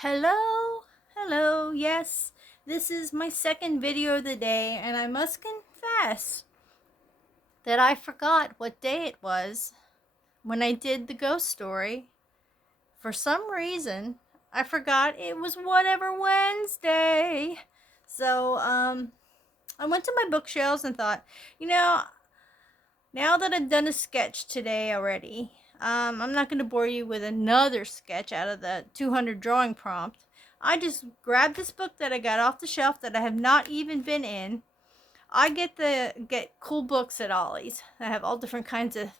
Hello, yes, this is my second video of the day, and I must confess that I forgot what day it was when I did the ghost story. For some reason, I forgot it was whatever Wednesday. So, I went to my bookshelves and thought, you know, now that I've done a sketch today already, I'm not going to bore you with another sketch out of the 200 drawing prompt. I just grabbed this book that I got off the shelf that I have not even been in. I get cool books at Ollie's. I have all different kinds of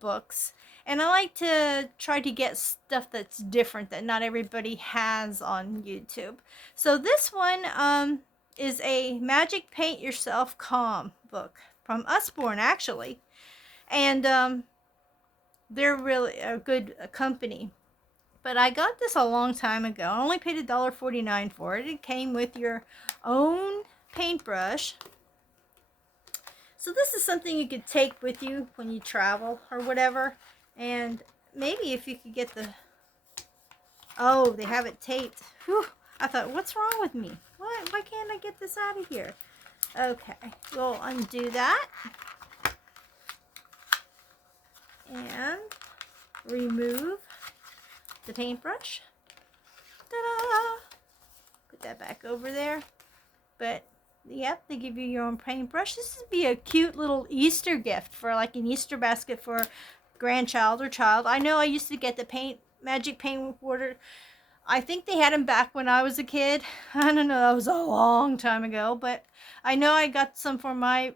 books, and I like to try to get stuff that's different that not everybody has on YouTube. So this one is a Magic Paint Yourself Calm book from Usborne, actually, and they're really a good company. But I got this a long time ago. I only paid $1.49 for it. It came with your own paintbrush. So this is something you could take with you when you travel or whatever. And maybe if you could get the... Oh, they have it taped. Whew. I thought, what's wrong with me? Why can't I get this out of here? Okay, we'll undo that. And remove the paintbrush. Ta-da! Put that back over there. But yep, they give you your own paintbrush. This would be a cute little Easter gift for like an Easter basket for grandchild or child. I know I used to get the magic paint water. I think they had them back when I was a kid. I don't know, that was a long time ago, but I know I got some for my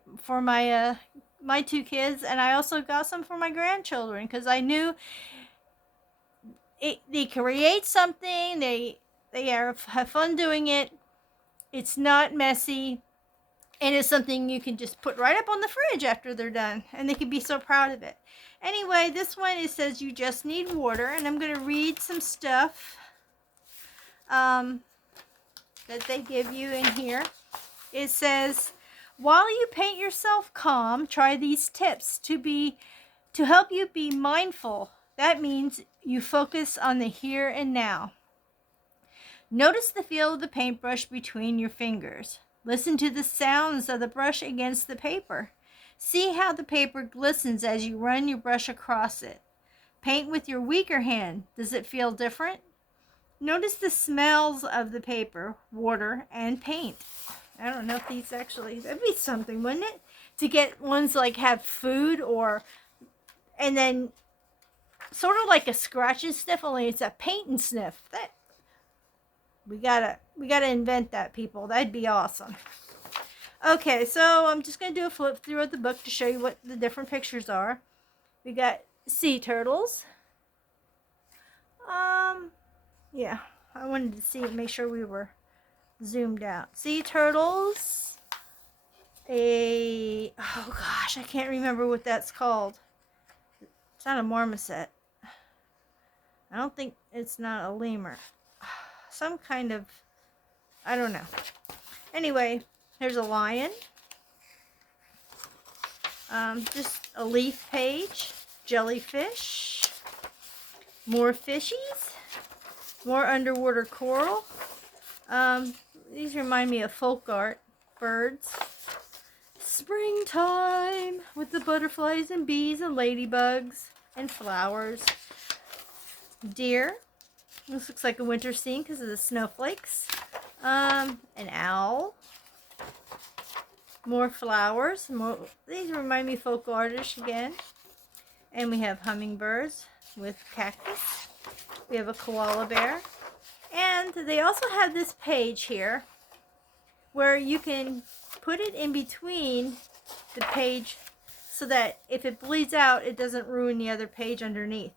two kids, and I also got some for my grandchildren because I knew they create something, they have fun doing it. It's not messy, and it's something you can just put right up on the fridge after they're done, and they can be so proud of it. Anyway, this one, it says you just need water, and I'm going to read some stuff that they give you in here. It says, while you paint yourself calm, try these tips to help you be mindful. That means you focus on the here and now. Notice the feel of the paintbrush between your fingers. Listen to the sounds of the brush against the paper. See how the paper glistens as you run your brush across it. Paint with your weaker hand. Does it feel different? Notice the smells of the paper, water, and paint. I don't know if these actually, that'd be something, wouldn't it? To get ones like have food and then sort of like a scratch and sniff, only it's a paint and sniff. We gotta invent that, people. That'd be awesome. Okay, so I'm just gonna do a flip through of the book to show you what the different pictures are. We got sea turtles. Yeah, I wanted to see it, make sure we were zoomed out. Sea turtles. Oh gosh, I can't remember what that's called. It's not a marmoset. I don't think it's not a lemur. Some kind of, I don't know. Anyway, here's a lion. Just a leaf page. Jellyfish. More fishies. More underwater coral. These remind me of folk art. Birds. Springtime with the butterflies and bees and ladybugs and flowers. Deer. This looks like a winter scene because of the snowflakes. An owl. More flowers. These remind me of folk artish again. And we have hummingbirds with cactus. We have a koala bear. And they also have this page here where you can put it in between the page so that if it bleeds out, it doesn't ruin the other page underneath.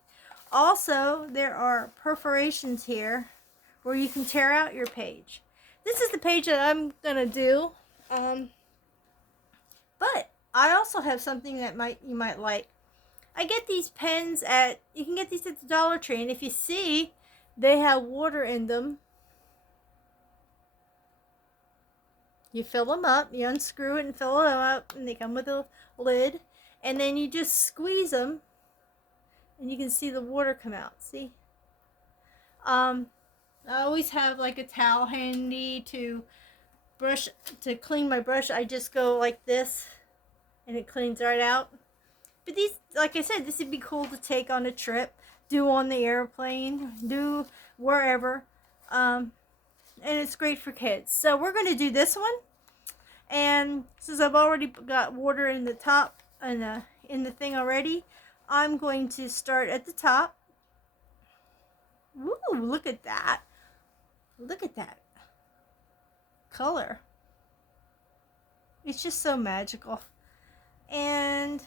Also, there are perforations here where you can tear out your page. This is the page that I'm going to do. But I also have something that you might like. I get these pens you can get these at the Dollar Tree, and if you see, they have water in them. You fill them up, you unscrew it and fill them up, and they come with a lid, and then you just squeeze them, and you can see the water come out. See? I always have like a towel handy to brush, to clean my brush. I just go like this and it cleans right out. But these, like I said, this would be cool to take on a trip, do on the airplane, do wherever. And it's great for kids. So we're going to do this one. And since I've already got water in the top and in the thing already, I'm going to start at the top. Woo, look at that. Look at that color. It's just so magical. And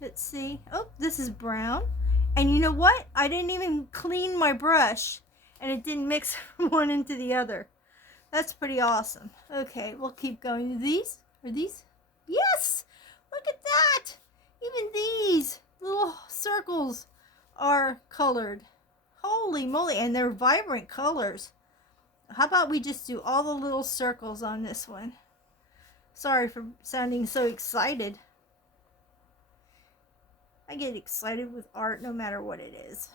let's see. Oh, this is brown. And you know what? I didn't even clean my brush and it didn't mix from one into the other. That's pretty awesome. Okay, we'll keep going. These? Are these? Yes! Look at that! Even these little circles are colored. Holy moly, and they're vibrant colors. How about we just do all the little circles on this one? Sorry for sounding so excited. I get excited with art no matter what it is.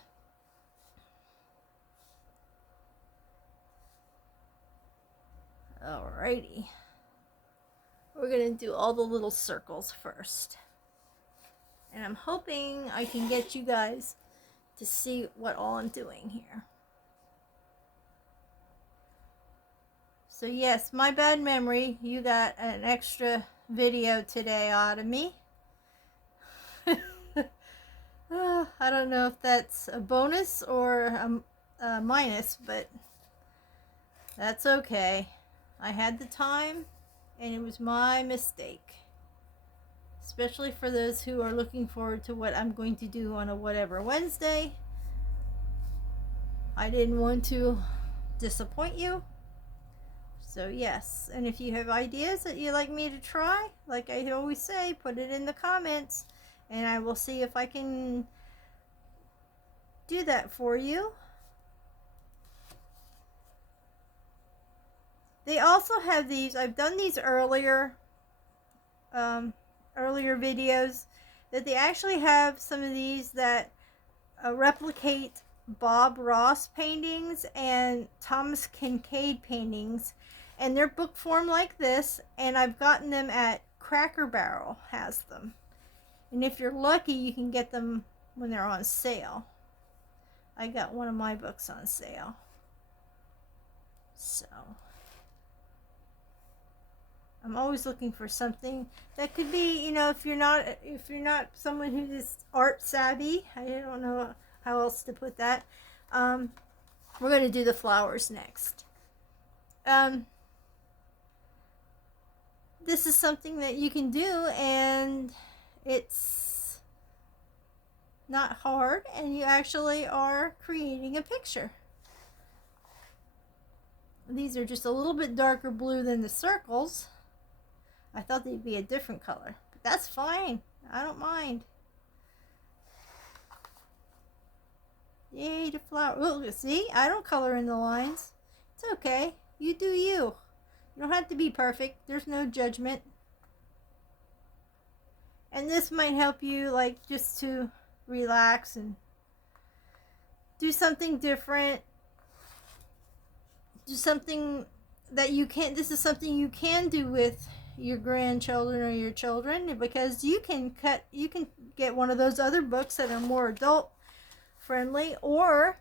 Alrighty. We're going to do all the little circles first. And I'm hoping I can get you guys to see what all I'm doing here. So yes, my bad memory. You got an extra video today out of me. I don't know if that's a bonus or a minus, but that's okay. I had the time and it was my mistake. Especially for those who are looking forward to what I'm going to do on a whatever Wednesday. I didn't want to disappoint you. So yes, and if you have ideas that you'd like me to try, like I always say, put it in the comments and I will see if I can do that for you. They also have these, I've done these earlier videos, that they actually have some of these that replicate Bob Ross paintings and Thomas Kincaid paintings, and they're book form like this, and I've gotten them at Cracker Barrel has them, and if you're lucky you can get them when they're on sale. I got one of my books on sale, so I'm always looking for something that could be, you know, if you're not someone who is art savvy, I don't know how else to put that. We're going to do the flowers next. This is something that you can do, and it's not hard, and you actually are creating a picture. These are just a little bit darker blue than the circles. I thought they'd be a different color, but that's fine. I don't mind. Yay, the flower. Oh, see, I don't color in the lines. It's okay. You do you. You don't have to be perfect. There's no judgment. And this might help you, like, just to relax and do something different. Do something that you can. This is something you can do with your grandchildren or your children, because you can get one of those other books that are more adult friendly, or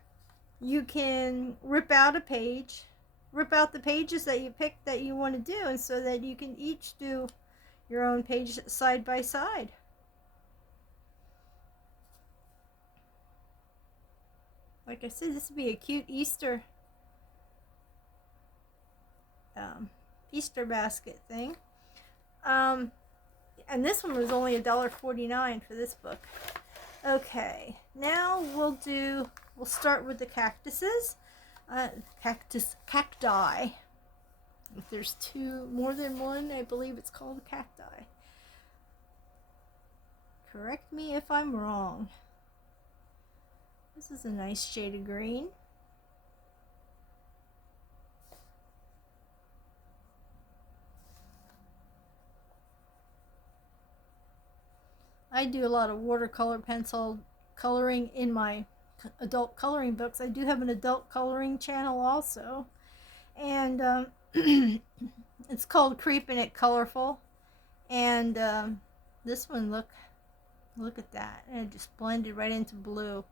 you can rip out the pages that you picked that you want to do, and so that you can each do your own page side by side. Like I said, this would be a cute Easter basket thing. And this one was only $1.49 for this book. Okay, now we'll start with the cactuses. Cacti. If there's more than one, I believe it's called cacti. Correct me if I'm wrong. This is a nice shade of green. I do a lot of watercolor pencil coloring in my adult coloring books. I do have an adult coloring channel also, and it's called Creeping It Colorful. And this one, look at that, and it just blended right into blue,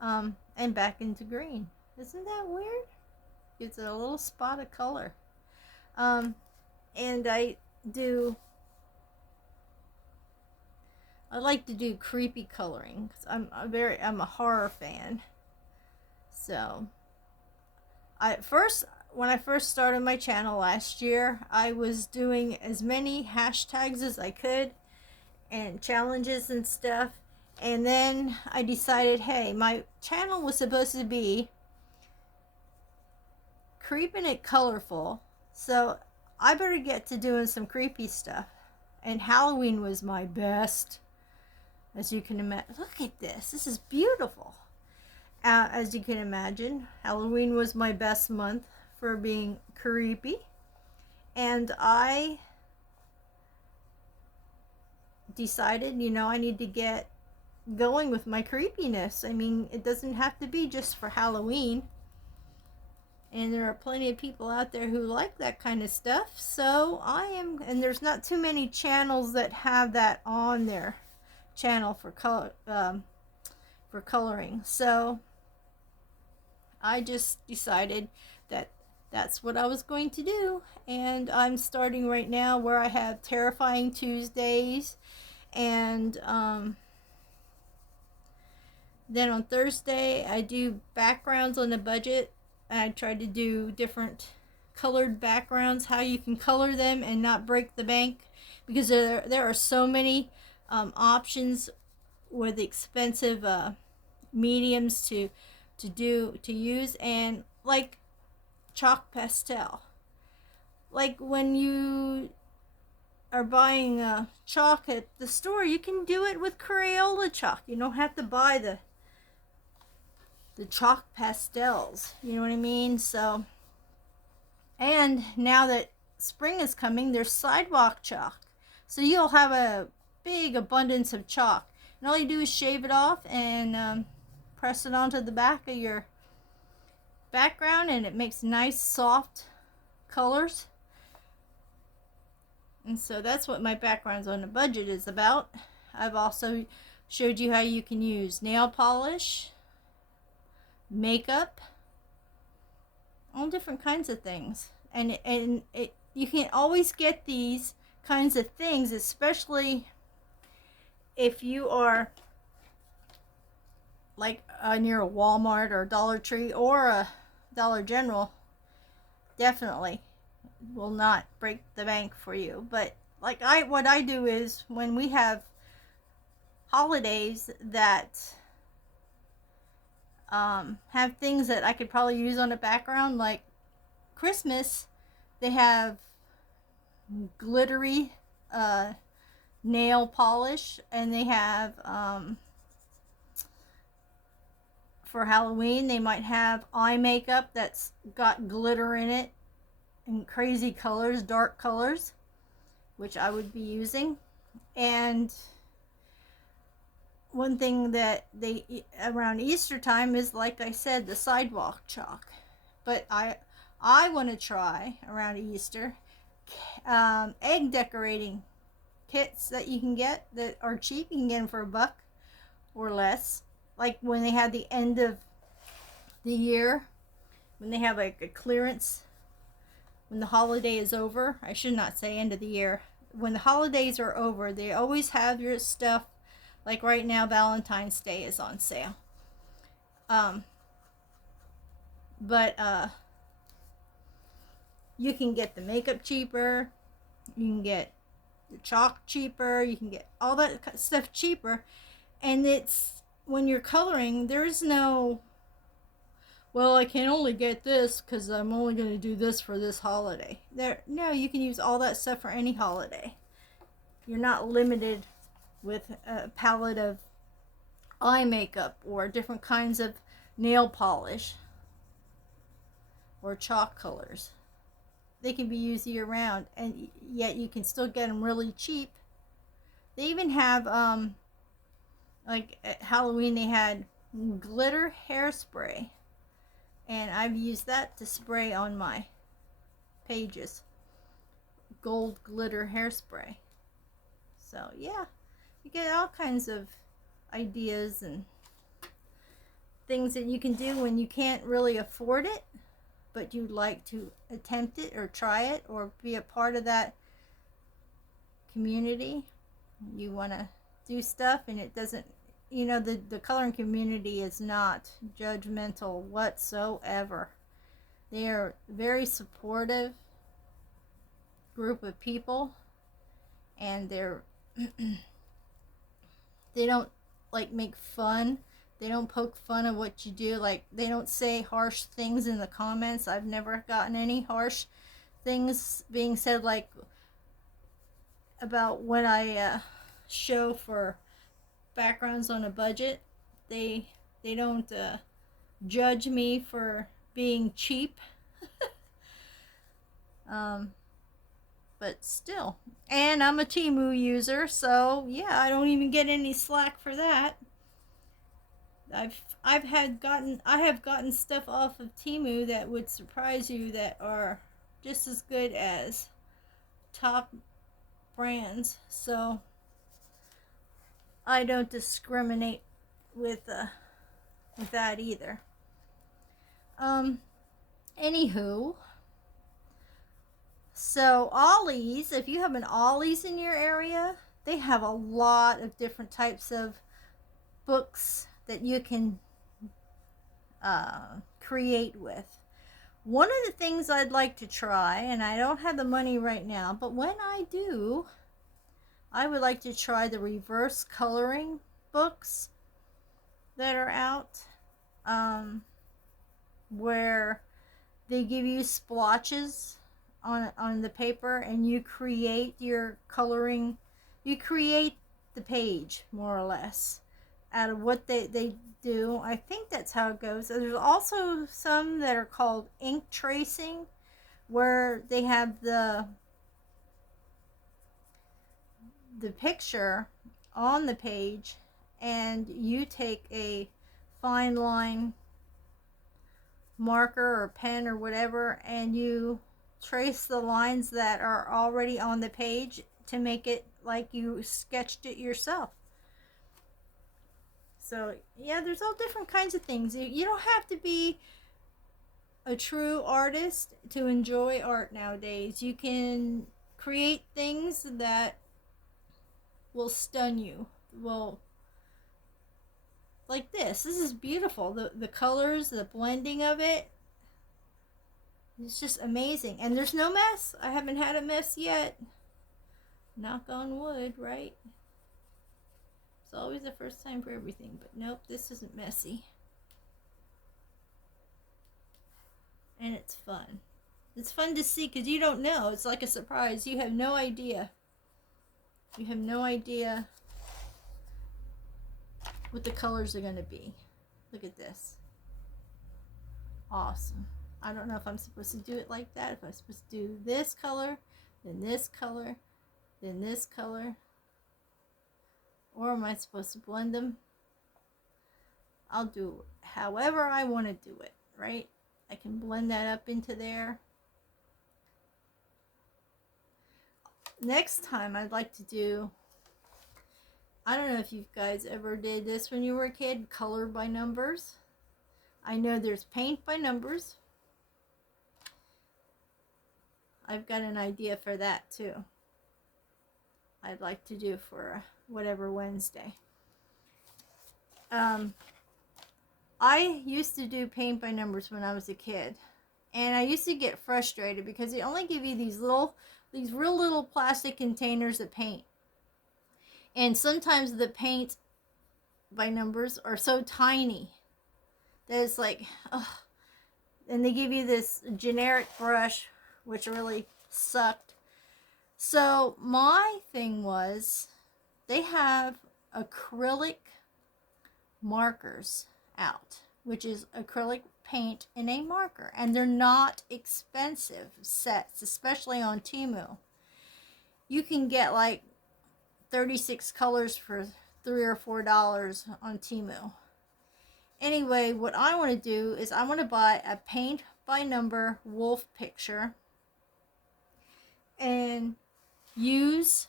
and back into green. Isn't that weird? Gives it a little spot of color. And I like to do creepy coloring because I'm a horror fan. So when I first started my channel last year, I was doing as many hashtags as I could and challenges and stuff. And then I decided, hey, my channel was supposed to be Creeping It Colorful, so I better get to doing some creepy stuff. And Halloween was my best, as you can imagine. Look at this. This is beautiful. As you can imagine, Halloween was my best month for being creepy. And I decided, I need to get going with my creepiness. I mean, it doesn't have to be just for Halloween. And there are plenty of people out there who like that kind of stuff. So and there's not too many channels that have that on their channel for coloring. So I just decided that that's what I was going to do. And I'm starting right now where I have Terrifying Tuesdays. And then on Thursday, I do backgrounds on a budget. I try to do different colored backgrounds, how you can color them and not break the bank, because there are so many options with expensive mediums to use, and like chalk pastel. Like when you are buying chalk at the store, you can do it with Crayola chalk. You don't have to buy the chalk pastels, you know what I mean? So, and now that spring is coming, there's sidewalk chalk, so you'll have a big abundance of chalk, and all you do is shave it off and press it onto the back of your background, and it makes nice soft colors. And so that's what my backgrounds on a budget is about. I've also showed you how you can use nail polish, makeup, all different kinds of things, and you can always get these kinds of things, especially if you are like near a Walmart or a Dollar Tree or a Dollar General. Definitely will not break the bank for you. But like what I do is, when we have holidays that have things that I could probably use on the background, like Christmas, they have glittery nail polish, and they have for Halloween they might have eye makeup that's got glitter in it and crazy colors, dark colors, which I would be using. And one thing that they around Easter time is, like I said, the sidewalk chalk. But I want to try around Easter egg decorating kits that you can get that are cheap. You can get them for $1 or less. Like when they have the end of the year, when they have like a clearance, when the holiday is over. I should not say end of the year. When the holidays are over, they always have your stuff. Like right now, Valentine's Day is on sale. But you can get the makeup cheaper. You can get the chalk cheaper. You can get all that stuff cheaper. And it's, when you're coloring, there's no, well, I can only get this because I'm only going to do this for this holiday. No, you can use all that stuff for any holiday. You're not limited with a palette of eye makeup or different kinds of nail polish or chalk colors. They can be used year round, and yet you can still get them really cheap. They even have like at Halloween they had glitter hairspray, and I've used that to spray on my pages. Gold glitter hairspray. So yeah, you get all kinds of ideas and things that you can do when you can't really afford it, but you'd like to attempt it or try it or be a part of that community. You want to do stuff, and it doesn't, you know, the coloring community is not judgmental whatsoever. They are very supportive group of people, and they don't like make fun. They don't poke fun of what you do. Like, they don't say harsh things in the comments. I've never gotten any harsh things being said, like about when I show for backgrounds on a budget. They don't judge me for being cheap. But still, and I'm a Temu user, so yeah, I don't even get any slack for that. I have gotten stuff off of Temu that would surprise you, that are just as good as top brands. So I don't discriminate with that either. Anywho, so Ollie's, if you have an Ollie's in your area, they have a lot of different types of books that you can create with. One of the things I'd like to try, and I don't have the money right now, but when I do, I would like to try the reverse coloring books that are out, where they give you splotches on the paper, and you create your coloring. You create the page, more or less, out of what they do. I think that's how it goes. There's also some that are called ink tracing, where they have the picture on the page, and you take a fine line marker or pen or whatever, and you trace the lines that are already on the page to make it like you sketched it yourself. So yeah, there's all different kinds of things. You don't have to be a true artist to enjoy art nowadays. You can create things that will stun you. Well, like this is beautiful. The colors, the blending of it, it's just amazing. And there's no mess. I haven't had a mess yet. Knock on wood, right? It's always the first time for everything. But nope, this isn't messy. And it's fun. It's fun to see, because you don't know. It's like a surprise. You have no idea. You have no idea what the colors are going to be. Look at this. Awesome. I don't know if I'm supposed to do it like that. If I'm supposed to do this color, then this color, then this color. Or am I supposed to blend them? I'll do however I want to do it, right? I can blend that up into there. Next time I'd like to do, I don't know if you guys ever did this when you were a kid, color by numbers. I know there's paint by numbers. I've got an idea for that too. I'd like to do for whatever Wednesday. I used to do paint by numbers when I was a kid, and I used to get frustrated because they only give you these real little plastic containers of paint, and sometimes the paint by numbers are so tiny that it's like, ugh. And they give you this generic brush, which really sucked. So my thing was, they have acrylic markers out, which is acrylic paint in a marker, and they're not expensive sets, especially on Temu. You can get like 36 colors for $3 or $4 on Temu, Anyway, what I want to do is I want to buy a paint by number wolf picture and use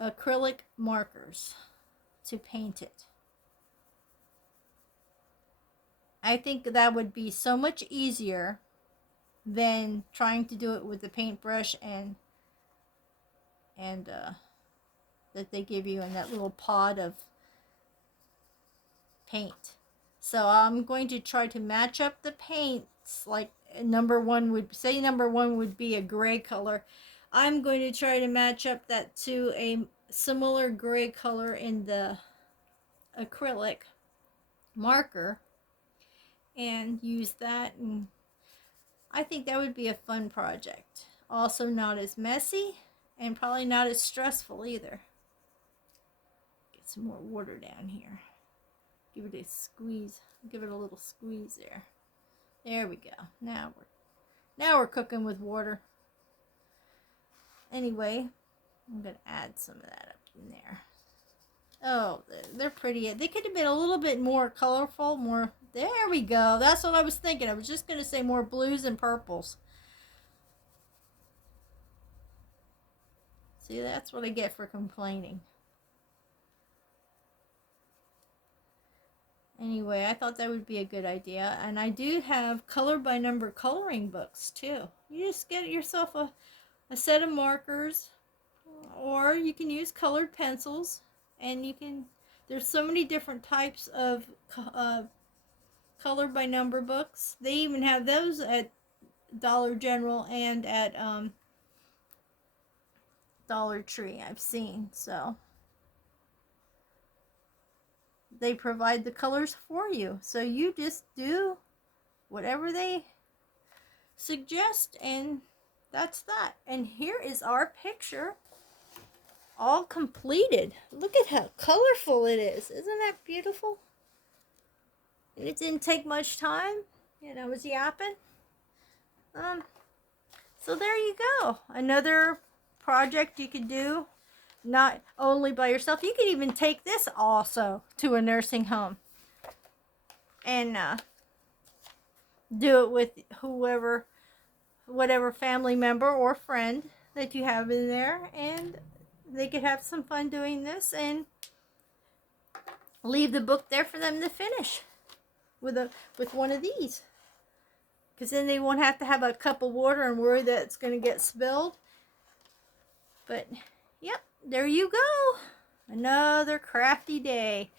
acrylic markers to paint it. I think that would be so much easier than trying to do it with the paintbrush and that they give you in that little pod of paint. So I'm going to try to match up the paints. Like number one would be a gray color. I'm going to try to match up that to a similar gray color in the acrylic marker and use that, and I think that would be a fun project. Also not as messy and probably not as stressful either. Get some more water down here. Give it a squeeze. Give it a little squeeze there. There we go. Now we're cooking with water. Anyway, I'm going to add some of that up in there. Oh, they're pretty. They could have been a little bit more colorful, more. There we go. That's what I was thinking. I was just going to say more blues and purples. See, that's what I get for complaining. Anyway, I thought that would be a good idea. And I do have color by number coloring books too. You just get yourself a set of markers, or you can use colored pencils, and there's so many different types of color by number books. They even have those at Dollar General and at Dollar Tree, I've seen. So they provide the colors for you, so you just do whatever they suggest, and that's that. And here is our picture all completed. Look at how colorful it is. Isn't that beautiful? And it didn't take much time, and I was yapping. So there you go. Another project you could do, not only by yourself. You could even take this also to a nursing home and do it with whatever family member or friend that you have in there, and they could have some fun doing this and leave the book there for them to finish with one of these, because then they won't have to have a cup of water and worry that it's going to get spilled. But yep, there you go. Another crafty day.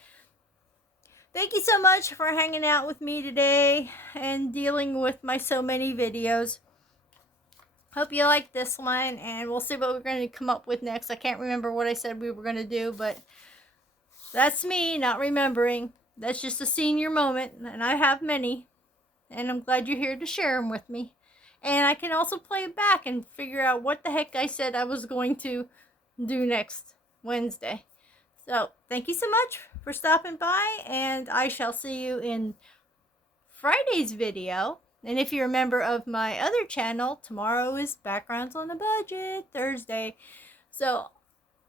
Thank you so much for hanging out with me today and dealing with my so many videos. Hope you like this one, and we'll see what we're going to come up with next. I can't remember what I said we were going to do, but that's me not remembering. That's just a senior moment, and I have many, and I'm glad you're here to share them with me. And I can also play it back and figure out what the heck I said I was going to do next Wednesday. So thank you so much for stopping by, and I shall see you in Friday's video. And if you're a member of my other channel, tomorrow is Backgrounds on a Budget, Thursday. So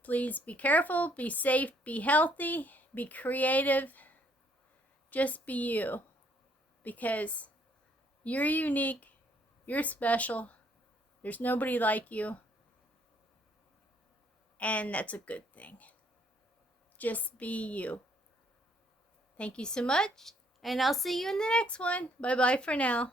please be careful, be safe, be healthy, be creative. Just be you, because you're unique, you're special, there's nobody like you, and that's a good thing. Just be you. Thank you so much, and I'll see you in the next one. Bye-bye for now.